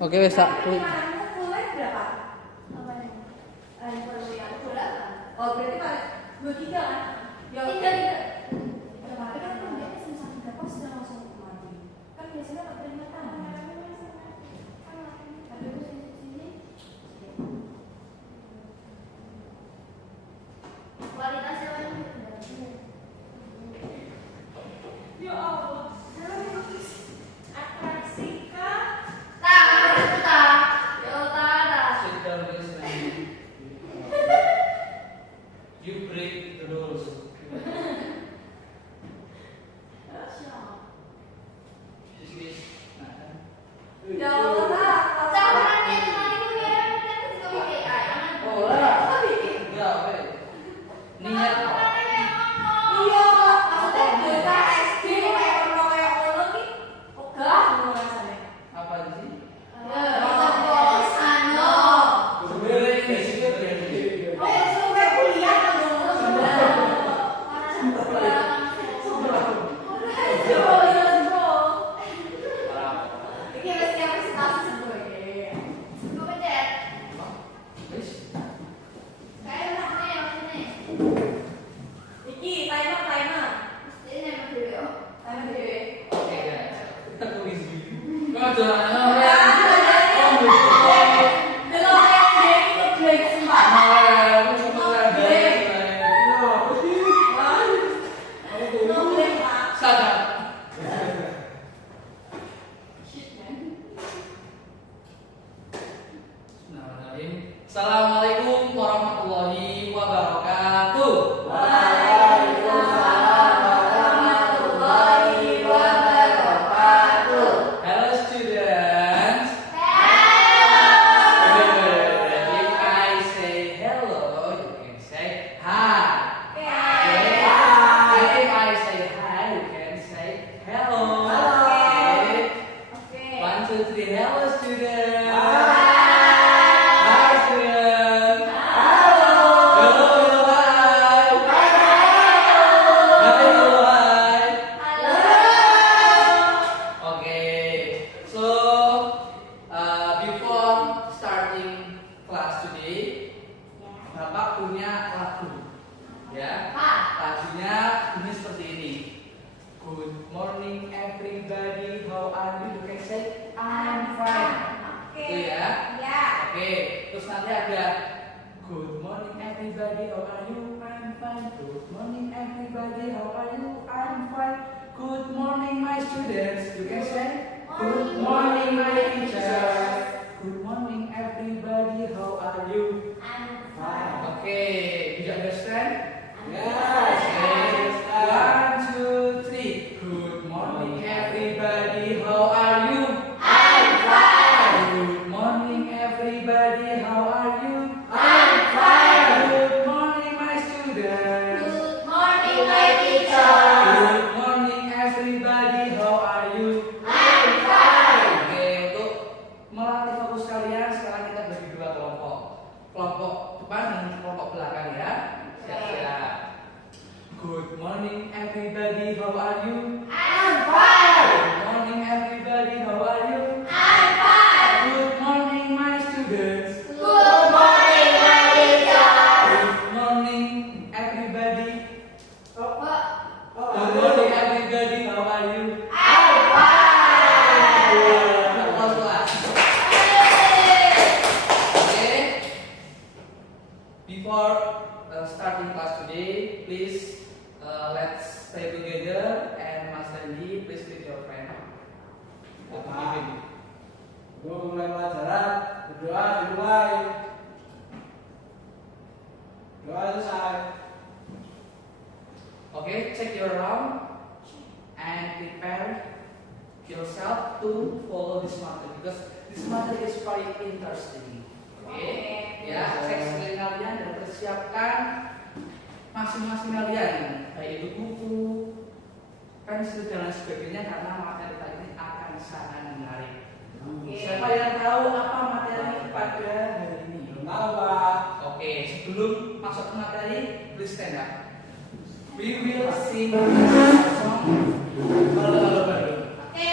Oke, wes sak. Berapa? Oh, berarti Pak 23 kan? Ya, 3. Tapi kan dia semester 3 pas sudah langsung mati. Kan biasanya Pak peringatan. Tapi itu sini. Kualitasnya kan ya Allah. Atraksi kah? You break the rules. Ya Allah. Niat Iya, maksudnya kita SD kayak ono kayak ngono ki. Ogah ngono rasane. apa sih? Assalamualaikum warahmatullahi wabarakatuh. Hello students. If I say hello, you can say hi. And if I say hi, you can say hello. Okay. 1, 2, 3. Hello students. Hi students. Hello, hi. Hello, hi. Okay, so before starting class today, Bapak punya lagu, ya. Lagunya ini seperti ini. Good morning everybody, how are you? You can say I'm fine. Itu ya. Oke, terus nanti ada good morning everybody, how are you? I'm fine. Good morning everybody, how are you? I'm fine. Good morning my students. You can say good morning my teachers. Good morning everybody, how are you? Fine. Okay, did you understand? Yes. Okay. 1, 2, 3. Good morning everybody, how are you? Good morning everybody, how are you? Good morning my students. Good morning everybody, how are you? Oke, untuk melatih fokus kalian, sekarang kita bagi dua kelompok. Kelompok depan dan kelompok belakang ya. Siap-siap. Good morning everybody, how are you? Good morning everybody, how are you? Good morning my students. Good morning everybody. Good morning everybody, how are you? Applause kelas. Okay. Before starting class today, please let's stay together, and Mas Randy, please lead your friend. Sebelum mulai pelajaran, berdoa dimulai. Doa selesai. Okay, check your round and prepare yourself to follow this matter because this matter is very interesting. Okay, ya, cek sekalian kalian dan persiapkan masing-masing kalian, baik itu buku, pensil dan lain sebagainya karena materi kali ini akan sangat menarik. Siapa yang tahu apa materi pada hari ini? Belum tahu, Pak. Oke, sebelum masuk ke materi, please stand up. We will sing a song. Halo, halo, halo. Oke.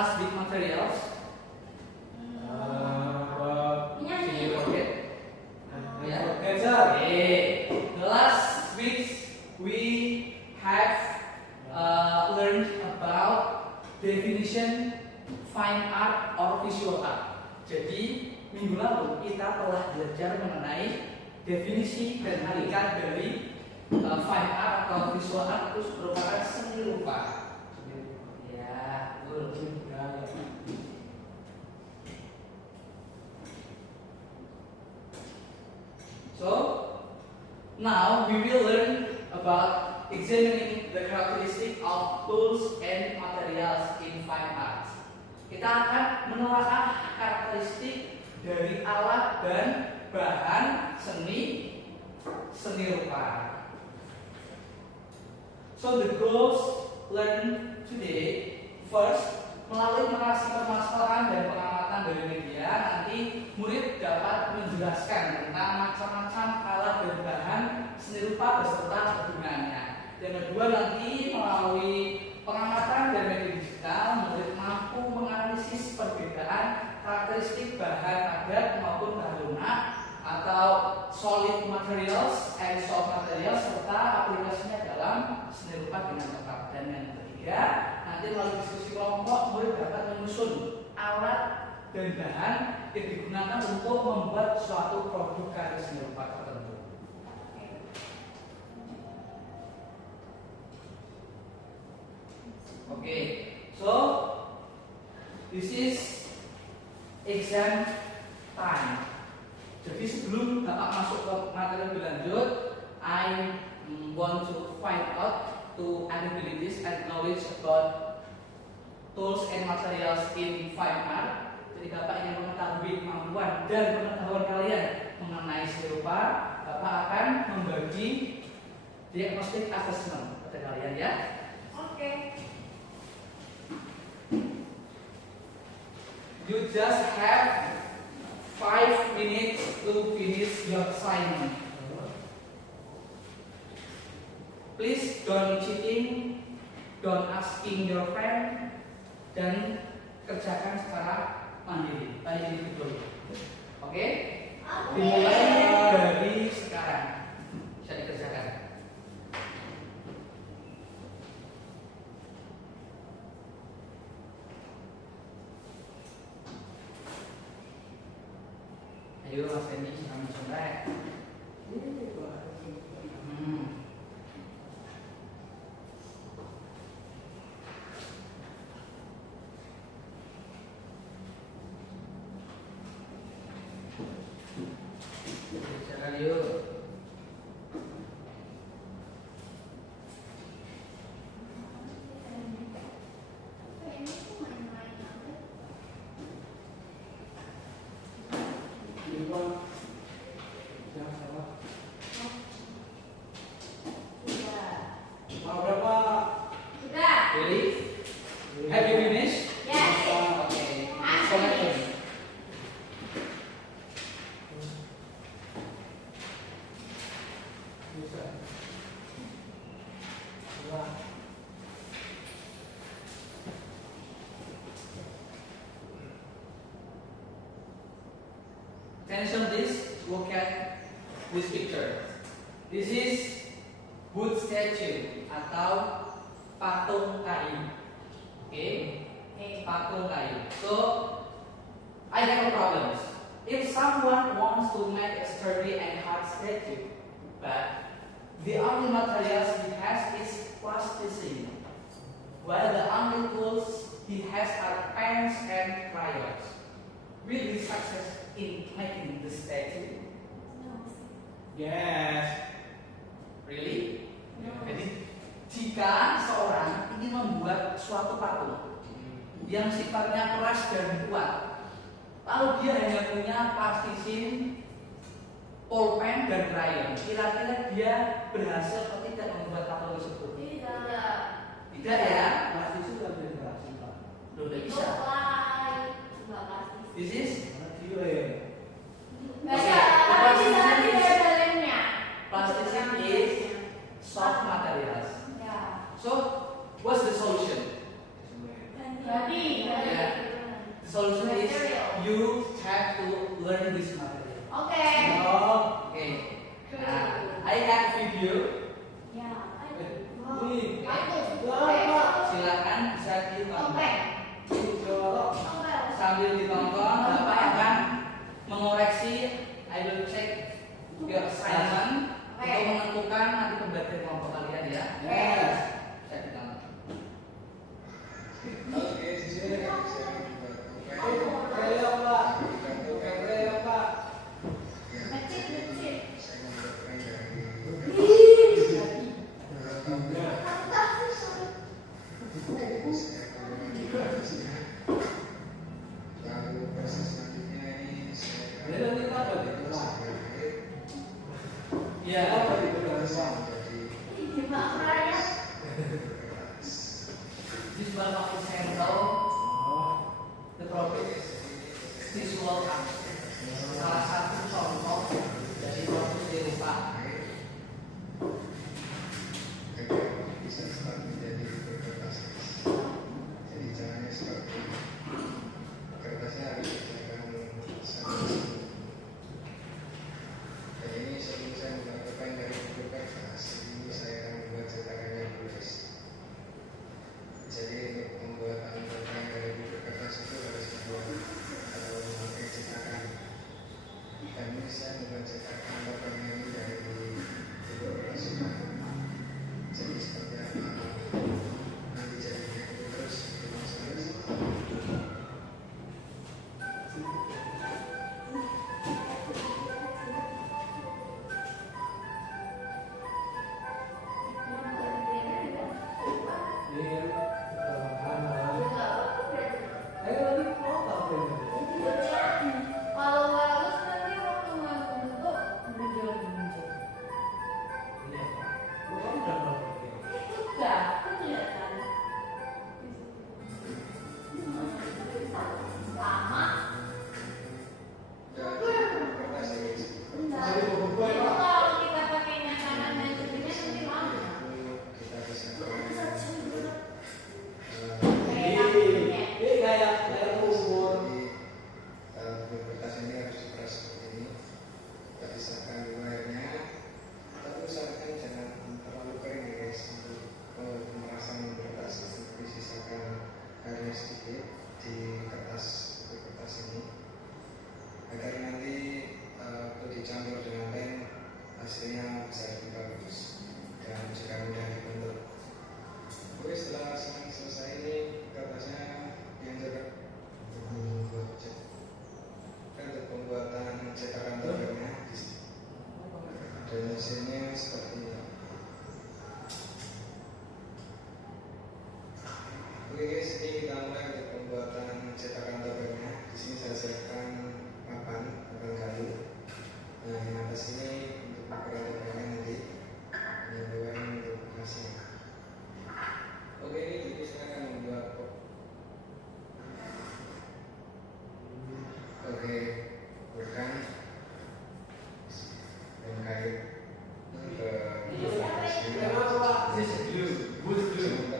discuss big materials. Can you forget? Okay. The last weeks we have learned about definition fine art or visual art. Jadi minggu lalu kita telah belajar mengenai definisi dan hakikat dari fine art atau visual art itu merupakan seni rupa. Ya, betul. So now we will learn about examining the characteristic of tools and materials in fine art. Kita akan menelaah karakteristik dari alat dan bahan seni rupa. So the goals learned today, first, melalui narasi permasalahan dan pengamatan dari media, nanti murid dapat menjelaskan tentang macam-macam alat dan bahan seni rupa beserta kegunaannya. Dan kedua, nanti melalui pengamatan dan media digital, murid mampu menganalisis perbedaan karakteristik bahan padat maupun bahan lunak atau solid materials and soft materials serta aplikasinya dalam seni rupa dengan tepat. Dan yang ketiga, nanti melalui diskusi kelompok murid dapat menyusun alat dan bahan yang digunakan untuk membuat suatu produk karya seni rupa tertentu. Okay, so this is exam time. Jadi sebelum Bapak masuk ke materi lebih lanjut, I want to find out to abilities and knowledge about tools and materials in fine art. Jadi Bapak ingin mengetahui kemampuan dan pengetahuan kalian mengenai seni rupa. Bapak akan membagi diagnostic assessment kepada kalian ya. Oke. You just have 5 minutes to finish your assignment. Please don't cheating, don't asking your friend, dan kerjakan secara mandiri, tadi individual. Oke? Dimulai dari sekarang bisa dikerjakan. Ayo Mas Fendi, kami coba. Bicara yuk. Really? Have you finished? Yes. Okay. Selection. Attention please, look at this picture. This is wood statue atau patung kayu. Okay? Patung kayu. So, I have a problem. If someone wants to make a sturdy and hard statue, but the only materials he has is plasticine, while the only tools he has are pens and crayons, will he success in making the statue? Yes. Really? Jadi jika seorang ingin membuat suatu patung yang sifatnya keras dan kuat, lalu dia hanya punya plastisin, pulpen dan krayon, kira-kira dia berhasil atau tidak membuat patung tersebut? Tidak ya? Plastik itu lebih berhasil, Pak. Loh, tidak bisa. This is plasticine is soft materials. So, what's the solution? Jadi, Ya, video? Ya. Ini. Silakan bisa ditonton. Jorok. Sambil ditonton, Bapak akan mengoreksi. I will check your assignment untuk menentukan nanti pembagian kelompok kalian ya. Yes. Bisa ditonton. Kayak Pak. Kayak Pak. Ya. This one of the central the topic visual art. Salah satu contoh dari produksi rupa. Jadi caranya seperti kertasnya harus digunakan sama. Dan ini sebelum saya menggunakan dari buku kertas, ini saya akan membuat cetakannya tulis. Jadi untuk pembuatan cetakan dari buku kertas itu harus dibuat atau memakai cetakan. Dan ini saya membuat cetakan tokennya ini dari buku kertas juga. Jadi seperti apa nanti jadinya itu terus itu masalah. Sedikit di kertas ini agar nanti itu dicampur dengan pen hasilnya bisa lebih bagus dan juga mudah dibentuk. Oke, setelah selesai ini kertasnya yang cetak untuk pembuatan cetakan tokennya dan hasilnya seperti ini. Oke guys, ini kita mulai untuk pembuatan cetakan tokennya. Di sini saya siapkan papan kayu. Nah, yang atas ini untuk ukuran tokennya nanti, yang bawah ini untuk hasilnya. Oke, ini jadi saya akan membuat bukan dan kait ke kertasnya. This is glue. Wood glue.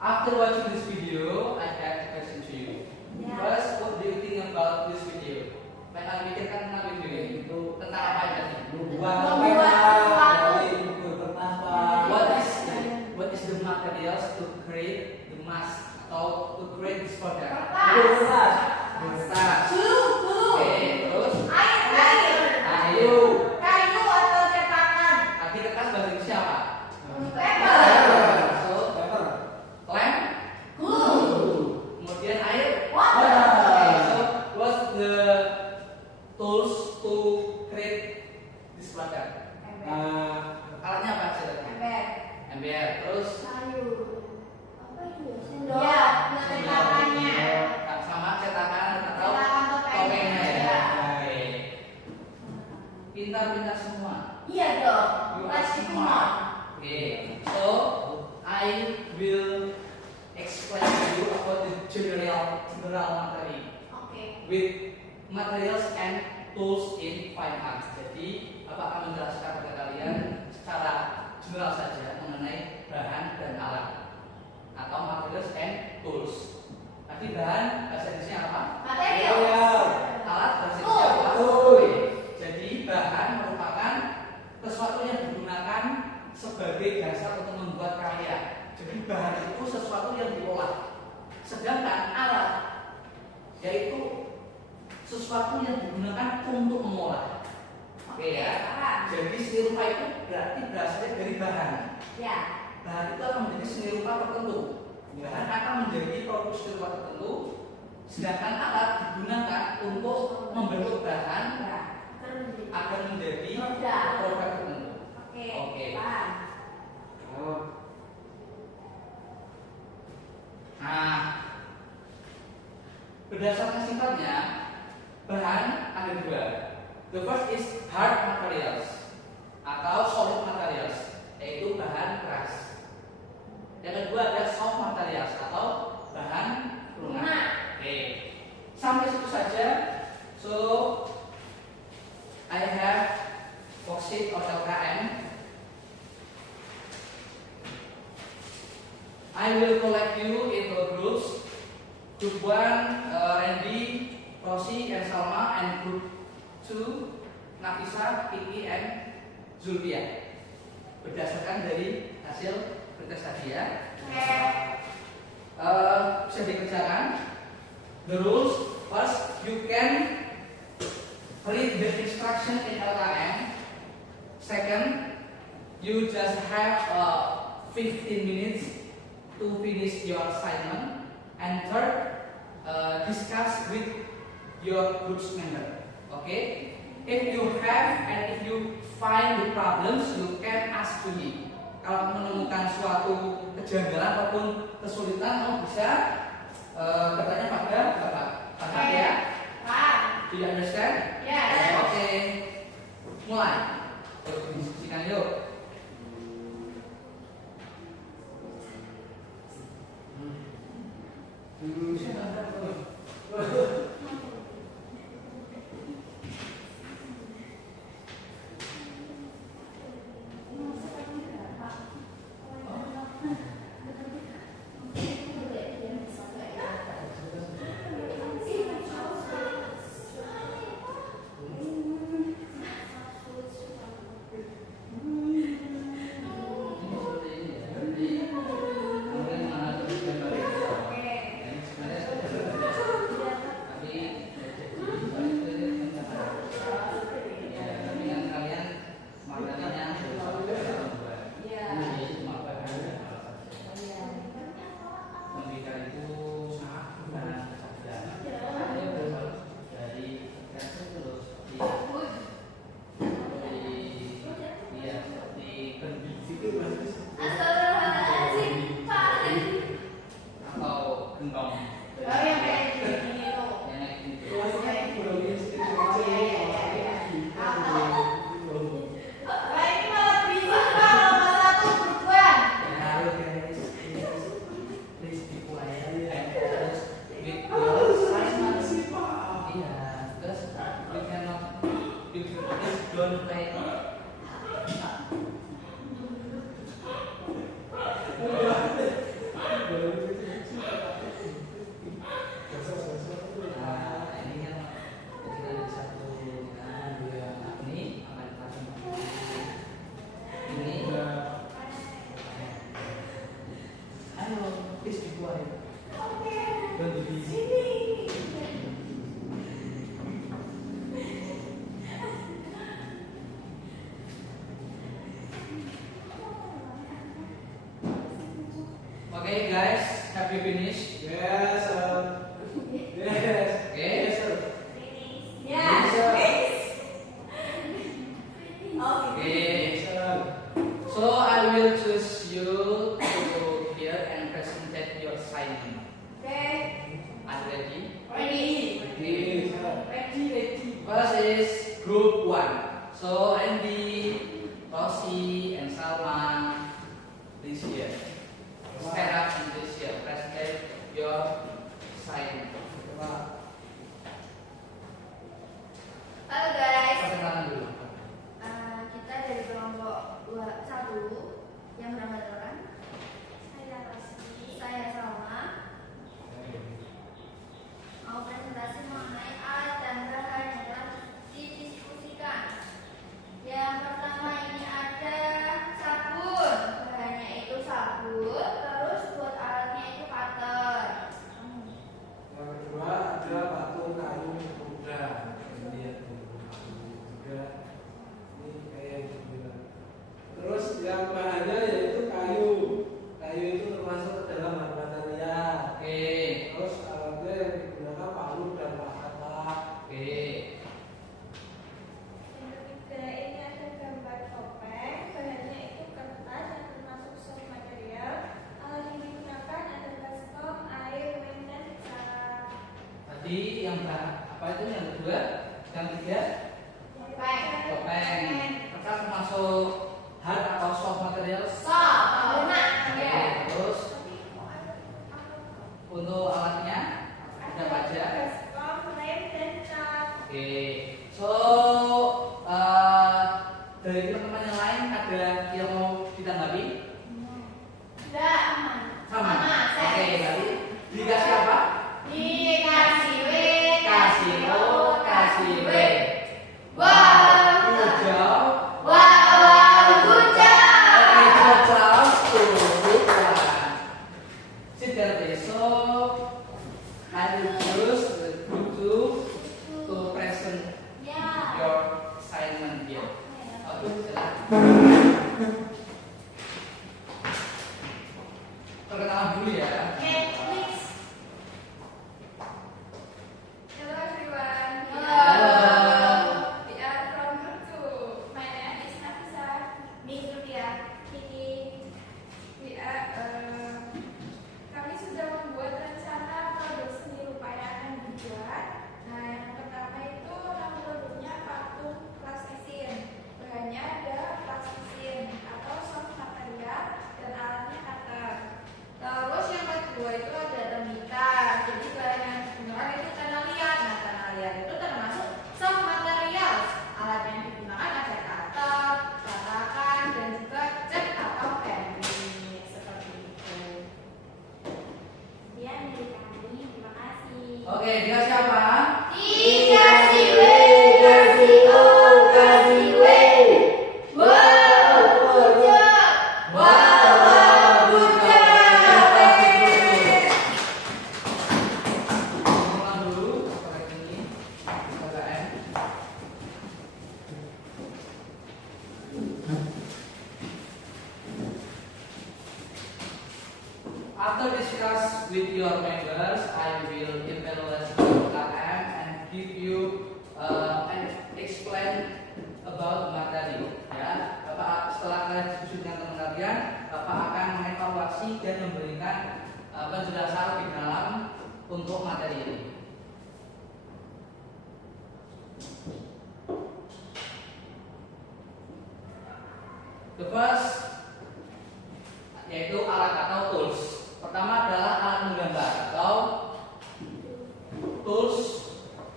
After watching this video, I have a question to you. First, what do you think about this video? Mereka pikirkan tentang video ini itu tentang apa aja sih? What is the materials to create the mask atau to create this product? Kertas. Oke, terus kayu atau cetakan. arti kertas bahasa Indonesia apa? Paper. So, lem Okay, so I will explain to you about the general material with materials and tools in fine art. Jadi, Bapak akan menjelaskan kepada kalian secara general saja mengenai bahan dan alat atau materials and tools. Tadi bahan bahasa Inggrisnya apa? Material. Alat bahasa Inggrisnya apa? Tool. Jadi bahan merupakan sesuatu yang digunakan sebagai dasar untuk membuat karya. Jadi bahan itu sesuatu yang diolah. Sedangkan alat yaitu sesuatu yang digunakan untuk mengolah. Oke ya. Jadi seni rupa itu berarti berasalnya dari bahan. Ya. Bahan itu akan menjadi seni rupa tertentu. Bahan akan menjadi produk seni rupa tertentu. Sedangkan alat digunakan untuk membentuk bahan agar menjadi produk tertentu. Oke. Nah, berdasarkan sifatnya, bahan ada dua. The first is hard materials atau solid materials, yaitu bahan keras. Yang kedua ada soft materials atau bahan lunak. Oke, sampai situ saja. So, I have worksheet or LKM. I will collect you into groups. Group 1, Randy, Rosi, and Salma, and group 2, Nafisa, Kiki, and Zulfia. Berdasarkan dari hasil bertes tadi ya. Bisa dikerjakan. The rules: first, you can read the instruction in LKM. Second, you just have 15 minutes to finish your assignment. And third, discuss with your group's member. Okay? If you have and if you find the problems, you can ask to me. Kalau menemukan suatu kejanggalan ataupun kesulitan, kamu bisa bertanya pada Bapak. Paham ya? Do you understand? Yes. Oke. Mulai. Diskusikan yuk. Okay guys, have you finished? Yes, sir. Yes. Okay. Yes, sir. Yes. Okay. So I will choose you to hear and present your assignment. Are you ready? Yes, sir. First is group 1. So Andy, Rosie, and Salman, Jadi yang apa itu yang kedua, yang ketiga topeng. Apakah termasuk hard atau soft material? Oke, terus untuk alatnya ada apa aja? Oke, so dari teman-teman yang lain ada yang mau ditanggapi? Sama. Oke, berarti dikasih apa? Kasih O, kasih W. Hijau. Oke, jawab tuh. Sit there besok. I will use the group to present your assignment here. Oke, silakan. Perkenalan dulu ya. Kami sudah membuat rencana produk seni rupa yang akan dibuat. Nah, yang pertama itu nama produknya patung plastisin. Bahannya ada plastisin atau soft material dan alatnya cutter. Terus yang kedua itu ada temika. Jadi bahan yang digunakan itu tanah liat. Nah, tanah liat itu termasuk soft material. Alat yang digunakan ada cutter, batakan, dan juga cat atau vernis seperti itu. Terima kasih. Oke, dia siapa? Dikasih W, kasih O, kasih W. Wow, bujang. Wow, bujang. Ulang dulu pakai ini. KKN. After discuss with your members, I will evaluate your KM and give you and explain about materi. Ya, Bapak setelah kalian diskusi dengan teman kalian, Bapak akan mengevaluasi dan memberikan penjelasan lebih dalam untuk materi ini. The first yaitu alat atau tools. Pertama adalah alat menggambar atau tools,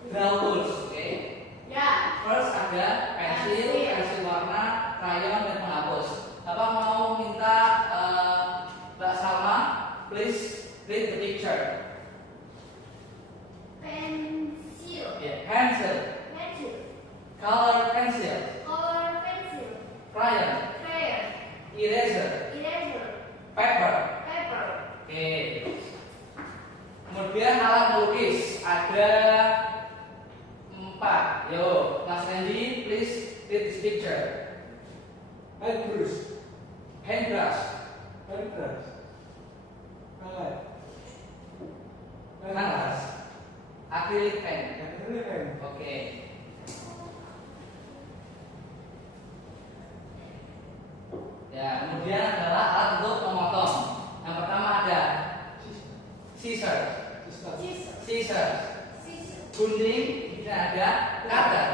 draw tools. Oke. First ada pensil warna, krayon dan penghapus. Bapak mau minta Mbak Salma, please read the picture. Yeah, pencil, color pencil, crayon, eraser, paper. Oke. Kemudian alat melukis ada 4. Yo, Mas Randy, please read this picture. Paintbrush. Paintbrush, canvas, acrylic pen. Oke. Ya, kemudian adalah alat untuk memotong. Yang pertama ada scissors, gunting, ini ada cutter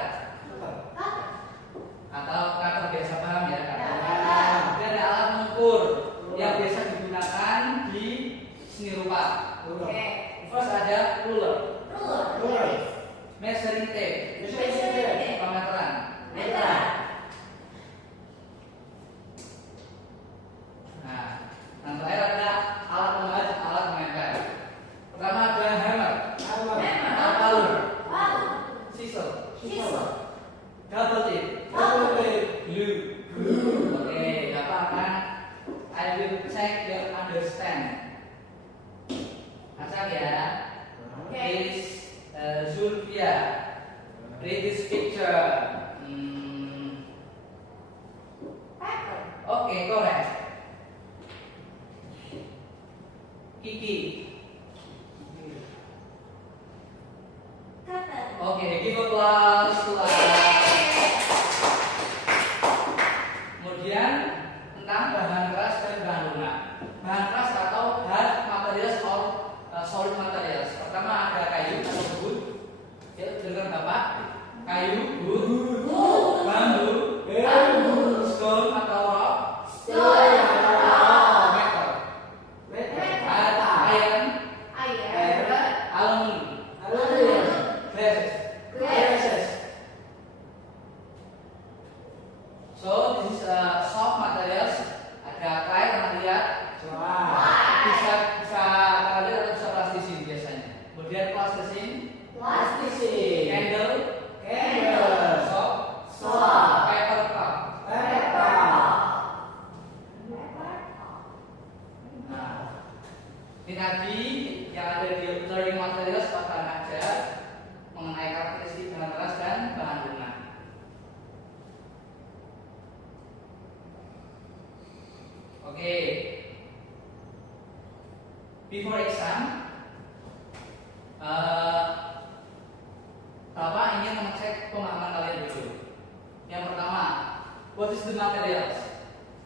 atau cutter biasa paham ya, cutter. Kemudian ada alat mengukur yang biasa digunakan di seni rupa. First ada ruler, measuring tape, pemeteran. Nah, yang terakhir ada alat mengajar, alat menempel. Pertama ada hammer, palu, scissor, double tip, glue. Oke, Bapak akan I will check your understand. Acak ya. Please, Zulfia, read this picture. Oke, correct. Kiki. Oke, give applause to us. Kemudian tentang bahan keras dan bahan lunak. Bahan keras atau hard materials or solid materials. Pertama ada kayu atau wood, Kayu, wood. Wood. Bambu, Bambu. stone atau rock. Stone. Metal. Iron, aluminium, glasses. So this is soft materials. Ada clay, pernah lihat? Bisa kalian atau bisa plastisin biasanya. Kemudian plastisin, candle, soft, paper cup. Nah, ini tadi yang ada di learning materials akan ajar mengenai karakteristik bahan keras dan bahan lunak. Oke. Before exam, Bapak ingin mengecek pemahaman kalian dulu. Yang pertama, what is the materials?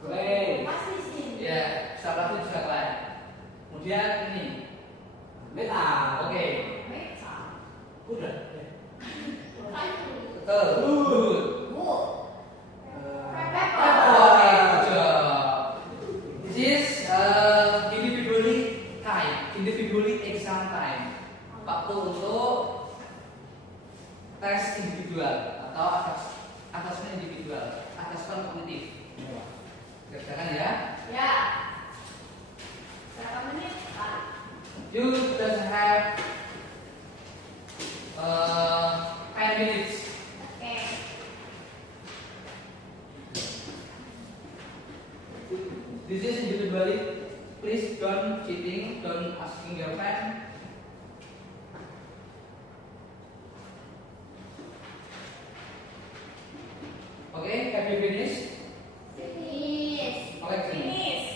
Clay. Ya, bisa plastik bisa clay. Kemudian ini, Metal. oke, udah. Betul. Good. Oke, good job. This is individually exam time. Waktu untuk tes individual atau asesmen individual, asesmen kognitif. Kerjakan ya. You just have 10 minutes. This is individually. Please don't cheating, don't asking your friend. Okay, have you finished? Okay, finish.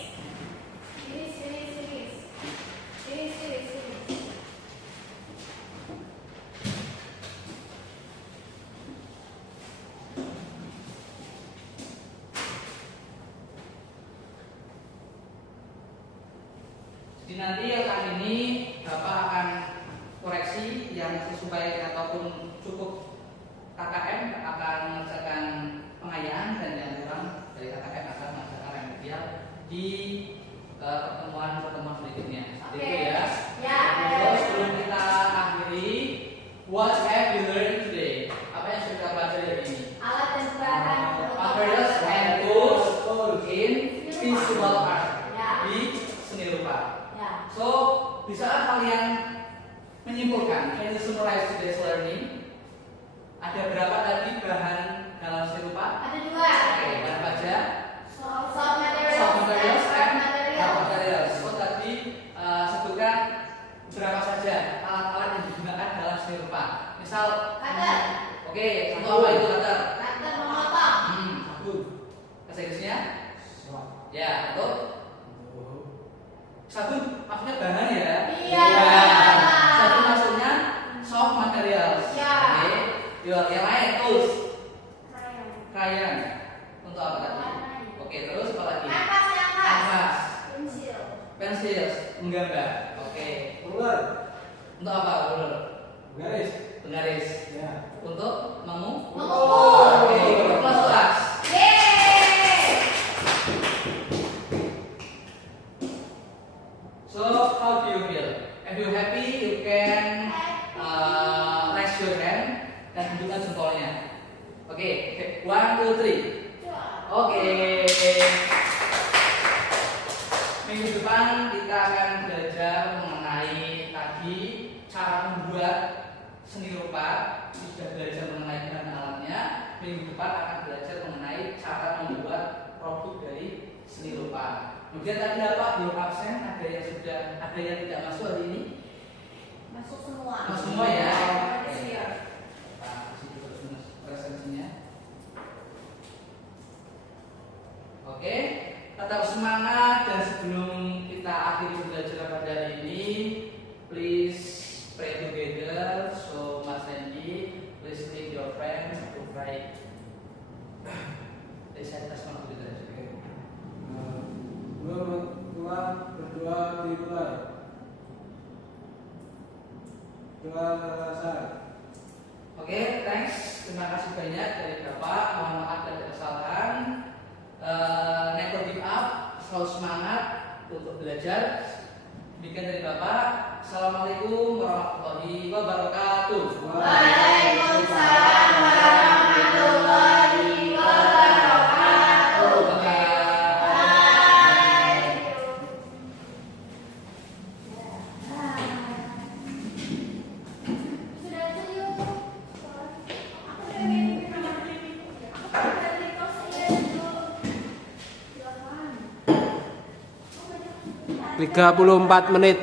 Jadi nanti akan ini Bapak akan koreksi yang sesuai ataupun cukup KKM akan mengerjakan pengayaan dan yang kurang dari KKM akan mengerjakan remedial di pertemuan berikutnya. Seperti itu ya. Terus sebelum kita akhiri, what have you learned today? Apa yang sudah kita pelajari hari ini? Alat dan bahan Materials and tools in visual art, di seni rupa. So, bisa kalian menyimpulkan, can you summarize today's learning? Ada berapa tadi bahan dalam seni rupa? Ada 2. Oke, bahan baja, Soft soft materials, and hard materials. So tadi sebutkan berapa saja alat-alat yang digunakan dalam seni rupa. Misal, Cutter. oke, contoh apa itu cutter? Cutter memotong. Bahasa Inggrisnya? Ya, betul. Sabun maksudnya bahan ya? Iya. Sabun maksudnya soft materials. Iya. Oke. Yang lain tools. Crayon. Untuk apa tadi? Oke, terus apa lagi? Kanvas. Pensil. Menggambar. Oke. Ruler. Untuk apa? Ruler. Garis. Penggaris. Ya. Untuk Mengukur. Oke. Kelas. So, how do you feel? If you happy, you can raise your hand dan tunjukkan jempolnya. Oke, 1, 2, 3. Oke. Minggu depan kita akan belajar mengenai tadi cara membuat seni rupa. Sudah belajar mengenai bahan alatnya. Minggu depan akan belajar mengenai cara membuat produk dari seni rupa. Kemudian tadi apa? Belum absen, ada yang tidak masuk hari ini? Masuk semua. Masuk semua ya. Iya. Nah, situ terus presensinya. Oke, tetap semangat dan sebelum kita akhiri belajar pada hari ini, please pray together. So Mas Randy, please take your friend to pray. Saya tes mana kita? Tuhan berdoa dimulai. Doa terasa. Oke, thanks. Terima kasih banyak dari Bapak. Mohon maaf dan kesalahan. Never give up, selalu semangat untuk belajar. Demikian dari Bapak. Assalamualaikum warahmatullahi wabarakatuh. Waalaikumsalam warahmatullahi wabarakatuh. Sudah serius. Aku pengen aku dari kelas dulu. Silakan. 34 menit.